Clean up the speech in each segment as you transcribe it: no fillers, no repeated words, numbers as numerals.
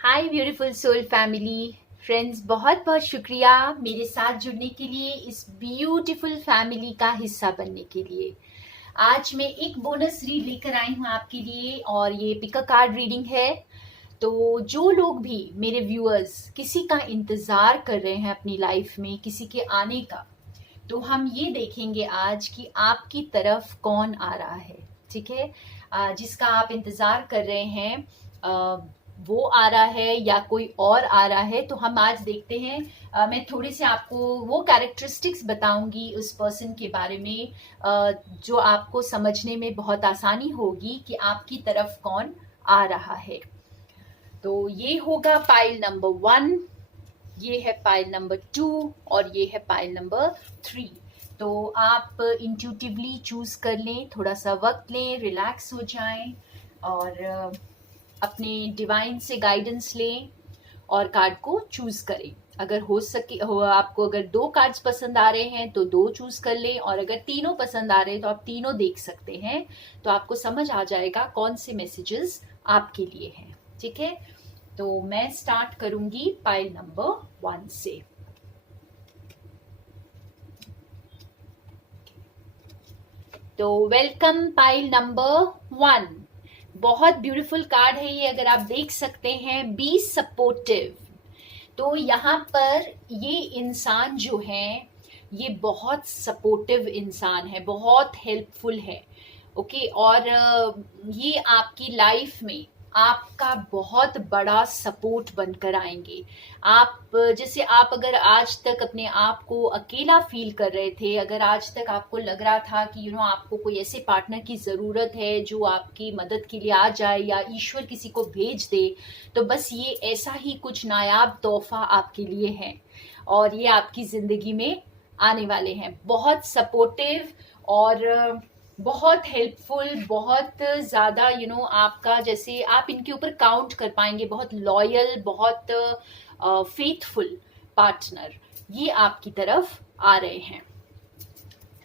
हाय beautiful soul family friends, बहुत बहुत शुक्रिया मेरे साथ जुड़ने के लिए, इस ब्यूटीफुल फैमिली का हिस्सा बनने के लिए। आज मैं एक बोनस रीड लेकर आई हूँ आपके लिए और ये पिक अ कार्ड रीडिंग है। तो जो लोग भी मेरे व्यूअर्स किसी का इंतज़ार कर रहे हैं अपनी लाइफ में, किसी के आने का, तो हम ये देखेंगे आज कि आपकी तरफ कौन आ रहा है। ठीक है, जिसका आप इंतज़ार कर रहे हैं वो आ रहा है या कोई और आ रहा है, तो हम आज देखते हैं। मैं थोड़े से आपको वो कैरेक्टरिस्टिक्स बताऊंगी उस पर्सन के बारे में, जो आपको समझने में बहुत आसानी होगी कि आपकी तरफ कौन आ रहा है। तो ये होगा पाइल नंबर 1, ये है पाइल नंबर 2 और ये है पाइल नंबर 3। तो आप इंट्यूटिवली चूज कर लें, थोड़ा सा वक्त लें, रिलैक्स हो जाएं और अपने डिवाइन से गाइडेंस लें और कार्ड को चूज करें। अगर हो सके हो, आपको अगर 2 कार्ड्स पसंद आ रहे हैं तो 2 चूज कर लें, और अगर तीनों पसंद आ रहे हैं तो आप तीनों देख सकते हैं। तो आपको समझ आ जाएगा कौन से मैसेजेस आपके लिए हैं। ठीक है, तो मैं स्टार्ट करूंगी पाइल नंबर 1 से। तो वेलकम पाइल नंबर 1। बहुत ब्यूटीफुल कार्ड है ये, अगर आप देख सकते हैं, बी सपोर्टिव। तो यहाँ पर ये इंसान जो है ये बहुत सपोर्टिव इंसान है, बहुत हेल्पफुल है। ओके, और ये आपकी लाइफ में आपका बहुत बड़ा सपोर्ट बनकर आएंगे। आप जैसे आप अगर आज तक अपने आप को अकेला फील कर रहे थे, अगर आज तक आपको लग रहा था कि आपको कोई ऐसे पार्टनर की ज़रूरत है जो आपकी मदद के लिए आ जाए या ईश्वर किसी को भेज दे, तो बस ये ऐसा ही कुछ नायाब तोहफा आपके लिए है और ये आपकी ज़िंदगी में आने वाले हैं। बहुत सपोर्टिव और बहुत हेल्पफुल, बहुत ज़्यादा आपका, जैसे आप इनके ऊपर काउंट कर पाएंगे, बहुत लॉयल, बहुत फेथफुल पार्टनर ये आपकी तरफ आ रहे हैं।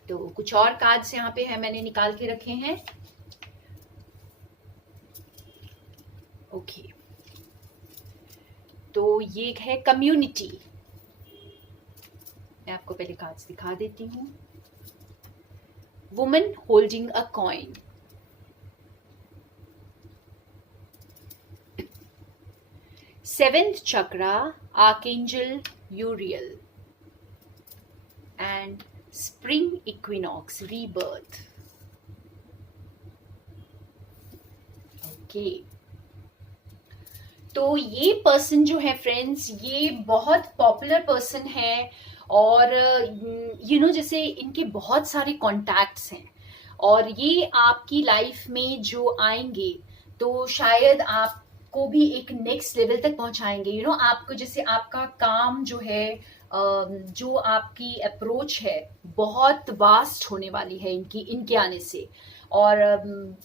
तो कुछ और कार्ड्स यहाँ पे है, मैंने निकाल के रखे हैं। ओके, तो ये है कम्युनिटी। मैं आपको पहले कार्ड्स दिखा देती हूँ। Woman holding a coin, seventh chakra, archangel यूरियल, and spring equinox, rebirth. Okay, तो ये पर्सन जो है फ्रेंड्स, ये बहुत पॉपुलर पर्सन है और जैसे इनके बहुत सारे कॉन्टैक्ट्स हैं और ये आपकी लाइफ में जो आएंगे तो शायद आपको भी एक नेक्स्ट लेवल तक पहुंचाएंगे। आपको जैसे आपका काम जो है, जो आपकी अप्रोच है बहुत वास्ट होने वाली है इनके आने से। और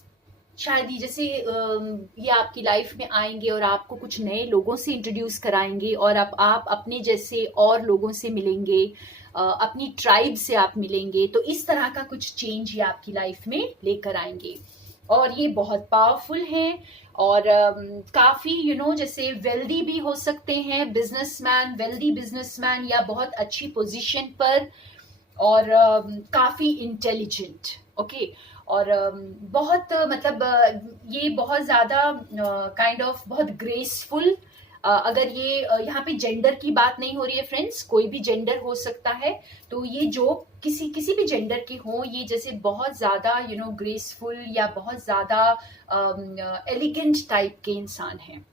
शायद ये जैसे ये आपकी लाइफ में आएंगे और आपको कुछ नए लोगों से इंट्रोड्यूस कराएंगे और आप अपने जैसे और लोगों से मिलेंगे, अपनी ट्राइब से आप मिलेंगे। तो इस तरह का कुछ चेंज ये आपकी लाइफ में लेकर आएंगे और ये बहुत पावरफुल हैं और काफ़ी जैसे वेल्दी भी हो सकते हैं, बिजनेसमैन, वेल्दी बिजनेसमैन या बहुत अच्छी पोजीशन पर, और काफ़ी इंटेलिजेंट। ओके, और बहुत मतलब ये बहुत ज़्यादा काइंड ऑफ बहुत ग्रेसफुल। अगर ये यहाँ पे जेंडर की बात नहीं हो रही है फ्रेंड्स, कोई भी जेंडर हो सकता है, तो ये जो किसी भी जेंडर के हों, ये जैसे बहुत ज़्यादा ग्रेसफुल या बहुत ज़्यादा एलिगेंट टाइप के इंसान हैं।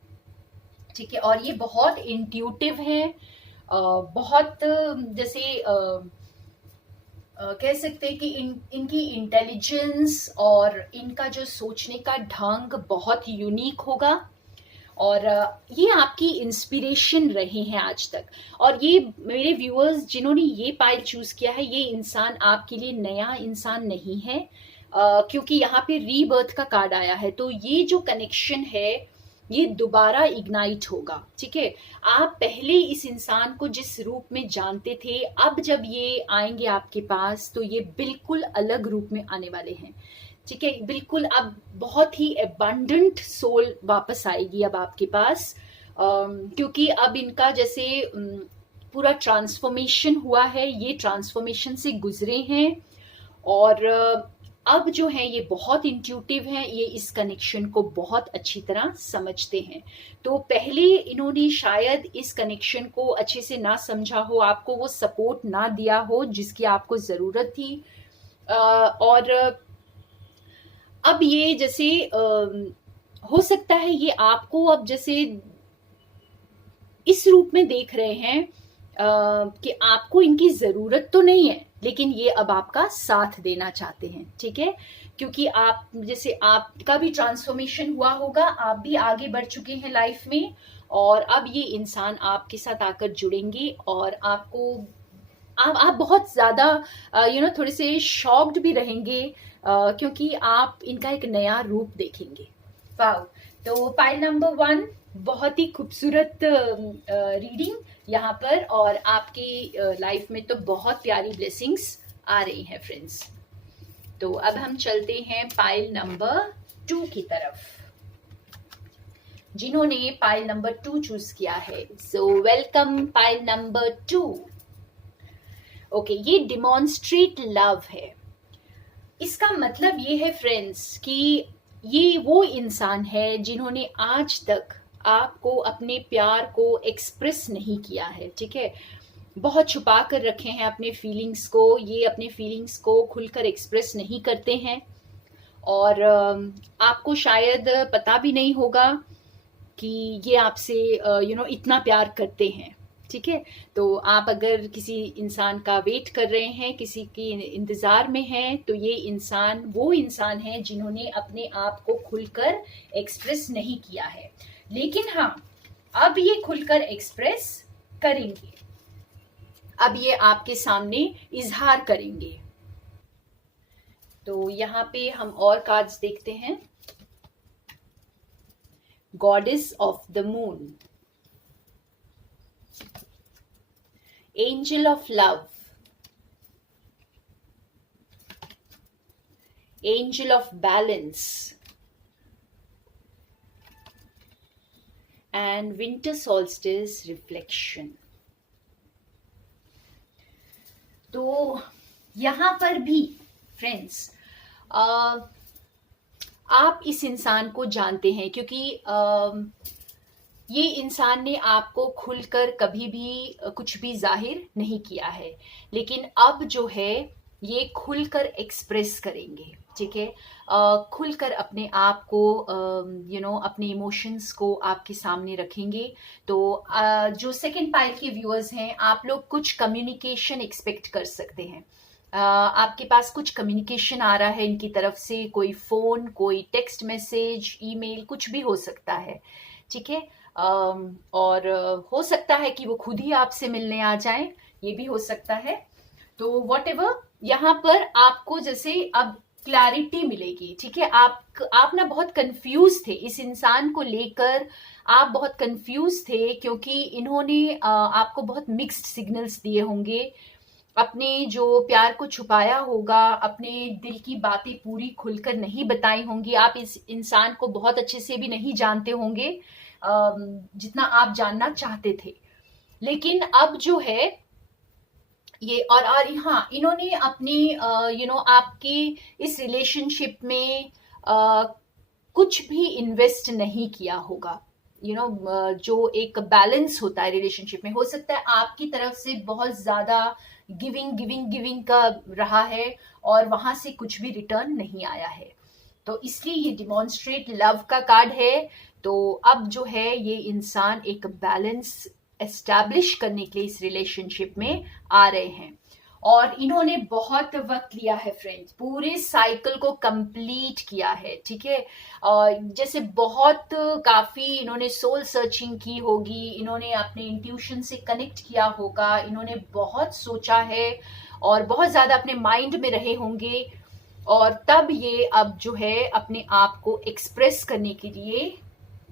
ठीक है, और ये बहुत इंट्यूटिव हैं, बहुत जैसे कह सकते हैं कि इनकी इंटेलिजेंस और इनका जो सोचने का ढंग बहुत यूनिक होगा और ये आपकी इंस्पिरेशन रहे हैं आज तक। और ये मेरे व्यूअर्स जिन्होंने ये पाइल चूज किया है, ये इंसान आपके लिए नया इंसान नहीं है, क्योंकि यहाँ पे रीबर्थ का कार्ड आया है। तो ये जो कनेक्शन है ये दोबारा इग्नाइट होगा। ठीक है, आप पहले इस इंसान को जिस रूप में जानते थे, अब जब ये आएंगे आपके पास तो ये बिल्कुल अलग रूप में आने वाले हैं। ठीक है, बिल्कुल अब बहुत ही अबंडेंट सोल वापस आएगी अब आपके पास, क्योंकि अब इनका जैसे पूरा ट्रांसफॉर्मेशन हुआ है, ये ट्रांसफॉर्मेशन से गुजरे हैं और अब जो है ये बहुत इंट्यूटिव हैं, ये इस कनेक्शन को बहुत अच्छी तरह समझते हैं। तो पहले इन्होंने शायद इस कनेक्शन को अच्छे से ना समझा हो, आपको वो सपोर्ट ना दिया हो जिसकी आपको ज़रूरत थी। और अब ये जैसे हो सकता है ये आपको अब जैसे इस रूप में देख रहे हैं कि आपको इनकी ज़रूरत तो नहीं है, लेकिन ये अब आपका साथ देना चाहते हैं, ठीक है? क्योंकि आप जैसे आपका भी ट्रांसफॉर्मेशन हुआ होगा, आप भी आगे बढ़ चुके हैं लाइफ में और अब ये इंसान आपके साथ आकर जुड़ेंगे और आपको आप बहुत ज़्यादा थोड़े से शॉक्ड भी रहेंगे क्योंकि आप इनका एक नया रूप देखेंगे। वाओ! तो पाइल नंबर 1 बहुत ही खूबसूरत रीडिंग यहाँ पर और आपकी लाइफ में तो बहुत प्यारी ब्लेसिंग्स आ रही हैं फ्रेंड्स। तो अब हम चलते हैं पाइल नंबर 2 की तरफ, जिन्होंने पाइल नंबर 2 चूज किया है। So welcome pile number 2। Okay, ये डिमॉन्स्ट्रेट लव है। इसका मतलब ये है फ्रेंड्स कि ये वो इंसान है जिन्होंने आज तक आपको अपने प्यार को एक्सप्रेस नहीं किया है, ठीक है? बहुत छुपा कर रखे हैं अपने फीलिंग्स को, ये अपने फीलिंग्स को खुलकर एक्सप्रेस नहीं करते हैं और आपको शायद पता भी नहीं होगा कि ये आपसे इतना प्यार करते हैं, ठीक है? तो आप अगर किसी इंसान का वेट कर रहे हैं, किसी की इंतज़ार में हैं, तो ये इंसान वो इंसान है जिन्होंने अपने आप को खुलकर एक्सप्रेस नहीं किया है, लेकिन हाँ, अब ये खुलकर एक्सप्रेस करेंगे, अब ये आपके सामने इजहार करेंगे। तो यहाँ पे हम और कार्ड्स देखते हैं। Goddess of the moon, angel of love, angel of balance and winter solstice reflection. तो यहां पर भी फ्रेंड्स आप इस इंसान को जानते हैं क्योंकि ये इंसान ने आपको खुलकर कभी भी कुछ भी जाहिर नहीं किया है, लेकिन अब जो है ये खुलकर एक्सप्रेस करेंगे, ठीक है? खुलकर अपने आप को अपने इमोशंस को आपके सामने रखेंगे। तो जो सेकंड पाइल के व्यूअर्स हैं, आप लोग कुछ कम्युनिकेशन एक्सपेक्ट कर सकते हैं। आपके पास कुछ कम्युनिकेशन आ रहा है इनकी तरफ से, कोई फ़ोन, कोई टेक्स्ट मैसेज, ईमेल, कुछ भी हो सकता है, ठीक है? और हो सकता है कि वो खुद ही आपसे मिलने आ जाएं, ये भी हो सकता है। तो व्हाटएवर, यहाँ पर आपको जैसे अब क्लैरिटी मिलेगी, ठीक है? आप ना बहुत कंफ्यूज थे इस इंसान को लेकर, आप बहुत कंफ्यूज थे क्योंकि इन्होंने आपको बहुत मिक्स्ड सिग्नल्स दिए होंगे, अपने जो प्यार को छुपाया होगा, अपने दिल की बातें पूरी खुलकर नहीं बताई होंगी, आप इस इंसान को बहुत अच्छे से भी नहीं जानते होंगे जितना आप जानना चाहते थे। लेकिन अब जो है ये और हाँ, इन्होंने अपनी आपकी इस रिलेशनशिप में कुछ भी इन्वेस्ट नहीं किया होगा। जो एक बैलेंस होता है रिलेशनशिप में, हो सकता है आपकी तरफ से बहुत ज्यादा गिविंग का रहा है और वहां से कुछ भी रिटर्न नहीं आया है, तो इसलिए ये डिमॉन्स्ट्रेट लव का कार्ड है। तो अब जो है ये इंसान एक बैलेंस एस्टैब्लिश करने के लिए इस रिलेशनशिप में आ रहे हैं और इन्होंने बहुत वक्त लिया है फ्रेंड्स, पूरे साइकिल को कंप्लीट किया है, ठीक है? जैसे बहुत काफी इन्होंने सोल सर्चिंग की होगी, इन्होंने अपने इंट्यूशन से कनेक्ट किया होगा, इन्होंने बहुत सोचा है और बहुत ज्यादा अपने माइंड में रहे होंगे और तब ये अब जो है अपने आप को एक्सप्रेस करने के लिए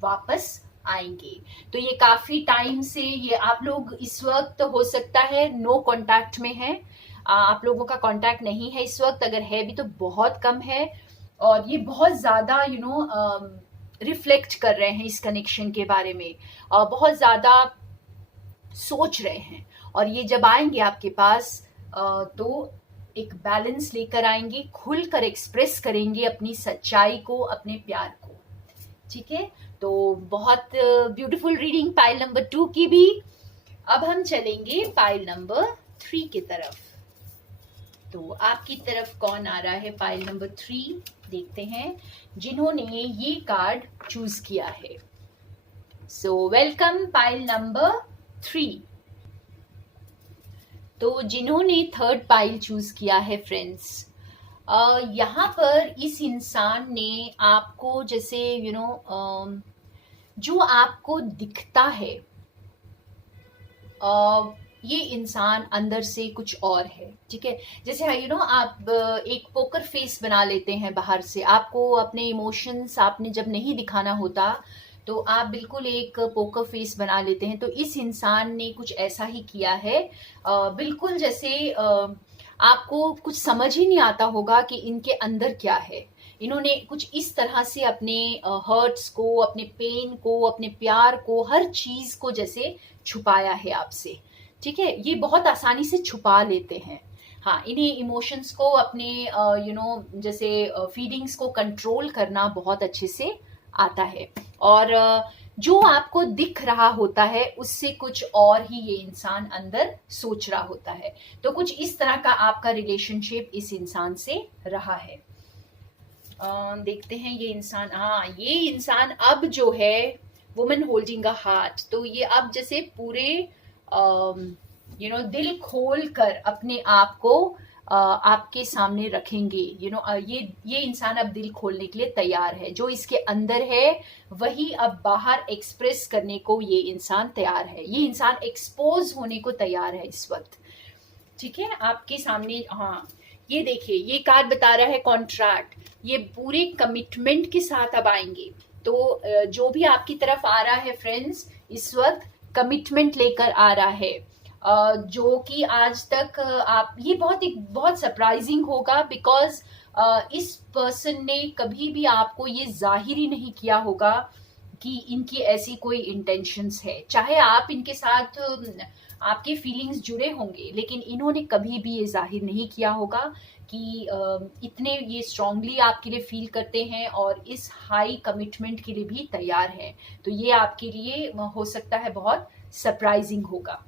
वापस आएंगे। तो ये काफी टाइम से ये आप लोग इस वक्त हो सकता है नो कांटेक्ट में है, आप लोगों का कांटेक्ट नहीं है इस वक्त, अगर है भी तो बहुत कम है और ये बहुत ज्यादा रिफ्लेक्ट कर रहे हैं इस कनेक्शन के बारे में, बहुत ज़्यादा सोच रहे हैं। और ये जब आएंगे आपके पास तो एक बैलेंस लेकर आएंगे, खुलकर एक्सप्रेस करेंगे अपनी सच्चाई को, अपने प्यार को। ठीक है, तो बहुत ब्यूटीफुल रीडिंग पाइल नंबर 2 की भी। अब हम चलेंगे पाइल नंबर 3 की तरफ। तो आपकी तरफ कौन आ रहा है पाइल नंबर 3, देखते हैं जिन्होंने ये कार्ड चूज किया है। So welcome pile number 3। तो जिन्होंने थर्ड पाइल चूज किया है फ्रेंड्स, यहाँ पर इस इंसान ने आपको जैसे जो आपको दिखता है, ये इंसान अंदर से कुछ और है। ठीक है, जैसे आप एक पोकर फेस बना लेते हैं बाहर से, आपको अपने इमोशंस आपने जब नहीं दिखाना होता तो आप बिल्कुल एक पोकर फेस बना लेते हैं। तो इस इंसान ने कुछ ऐसा ही किया है, बिल्कुल जैसे आपको कुछ समझ ही नहीं आता होगा कि इनके अंदर क्या है। इन्होंने कुछ इस तरह से अपने हर्ट्स को, अपने पेन को, अपने प्यार को, हर चीज को जैसे छुपाया है आपसे। ठीक है, ये बहुत आसानी से छुपा लेते हैं। हाँ, इन्हें इमोशंस को अपने जैसे फीलिंग्स को कंट्रोल करना बहुत अच्छे से आता है। और जो आपको दिख रहा होता है उससे कुछ और ही ये इंसान अंदर सोच रहा होता है। तो कुछ इस तरह का आपका रिलेशनशिप इस इंसान से रहा है। देखते हैं ये इंसान, हाँ ये इंसान अब जो है वुमन होल्डिंग अ हार्ट, तो ये अब जैसे पूरे दिल खोल कर अपने आप को आपके सामने रखेंगे। ये इंसान अब दिल खोलने के लिए तैयार है। जो इसके अंदर है वही अब बाहर एक्सप्रेस करने को ये इंसान तैयार है। ये इंसान एक्सपोज होने को तैयार है इस वक्त। ठीक है, आपके सामने। हाँ, ये देखिए, ये कार्ड बता रहा है कॉन्ट्रैक्ट। ये पूरे कमिटमेंट के साथ अब आएंगे। तो जो भी आपकी तरफ आ रहा है फ्रेंड्स, इस वक्त कमिटमेंट लेकर आ रहा है, जो कि आज तक आप, ये बहुत सरप्राइजिंग होगा, बिकॉज इस पर्सन ने कभी भी आपको ये जाहिर ही नहीं किया होगा कि इनकी ऐसी कोई इंटेंशंस है। चाहे आप इनके साथ आपके फीलिंग्स जुड़े होंगे, लेकिन इन्होंने कभी भी ये जाहिर नहीं किया होगा कि इतने ये स्ट्रांगली आपके लिए फील करते हैं और इस हाई कमिटमेंट के लिए भी तैयार हैं। तो ये आपके लिए हो सकता है बहुत सरप्राइजिंग होगा।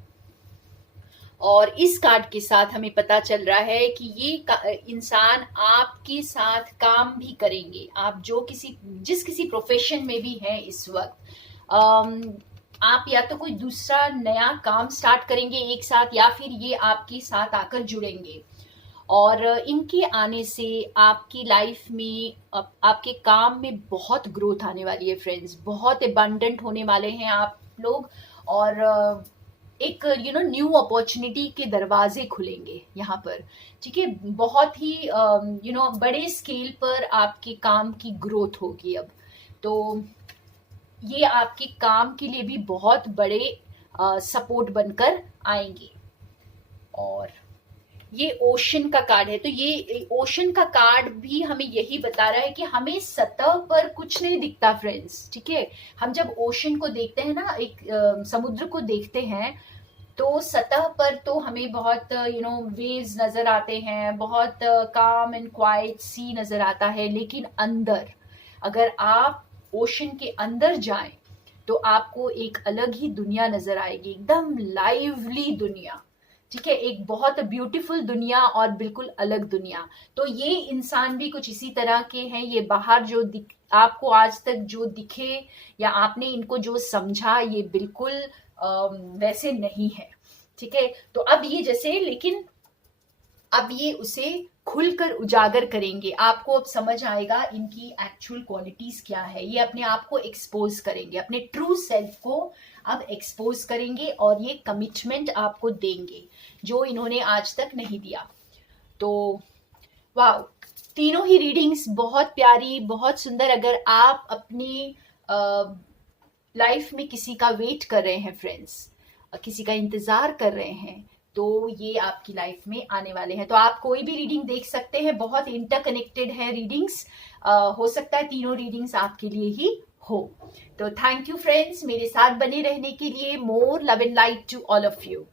और इस कार्ड के साथ हमें पता चल रहा है कि ये इंसान आपके साथ काम भी करेंगे। आप जिस किसी प्रोफेशन में भी हैं इस वक्त, आप या तो कोई दूसरा नया काम स्टार्ट करेंगे एक साथ, या फिर ये आपके साथ आकर जुड़ेंगे। और इनके आने से आपकी लाइफ में, आपके काम में बहुत ग्रोथ आने वाली है फ्रेंड्स। बहुत एबंडेंट होने वाले हैं आप लोग, और एक न्यू अपॉर्चुनिटी के दरवाजे खुलेंगे यहाँ पर। ठीक है, बहुत ही बड़े स्केल पर आपके काम की ग्रोथ होगी अब। तो ये आपके काम के लिए भी बहुत बड़े सपोर्ट बनकर आएंगे। और ये ओशन का कार्ड है, तो ये ओशन का कार्ड भी हमें यही बता रहा है कि हमें सतह पर कुछ नहीं दिखता फ्रेंड्स। ठीक है, हम जब ओशन को देखते हैं ना, एक समुद्र को देखते हैं, तो सतह पर तो हमें बहुत वेव्स नजर आते हैं, बहुत काम एंड क्वाइट सी नजर आता है। लेकिन अंदर, अगर आप ओशन के अंदर जाएं तो आपको एक अलग ही दुनिया नजर आएगी, एकदम लाइवली दुनिया। ठीक है, एक बहुत ब्यूटीफुल दुनिया और बिल्कुल अलग दुनिया। तो ये इंसान भी कुछ इसी तरह के हैं। ये बाहर जो आपको आज तक जो दिखे या आपने इनको जो समझा, ये बिल्कुल वैसे नहीं है। ठीक है, तो अब ये जैसे, लेकिन अब ये उसे खुलकर उजागर करेंगे। आपको अब समझ आएगा इनकी एक्चुअल क्वालिटीज क्या है। ये अपने आप को एक्सपोज करेंगे, अपने ट्रू सेल्फ को अब एक्सपोज करेंगे, और ये कमिटमेंट आपको देंगे जो इन्होंने आज तक नहीं दिया। तो वाह, तीनों ही रीडिंग्स बहुत प्यारी, बहुत सुंदर। अगर आप अपनी लाइफ में किसी का वेट कर रहे हैं फ्रेंड्स, किसी का इंतजार कर रहे हैं, तो ये आपकी लाइफ में आने वाले हैं। तो आप कोई भी रीडिंग देख सकते हैं, बहुत इंटरकनेक्टेड है रीडिंग्स। हो सकता है तीनों रीडिंग्स आपके लिए ही हो। तो थैंक यू फ्रेंड्स, मेरे साथ बने रहने के लिए। More love and light to all of you.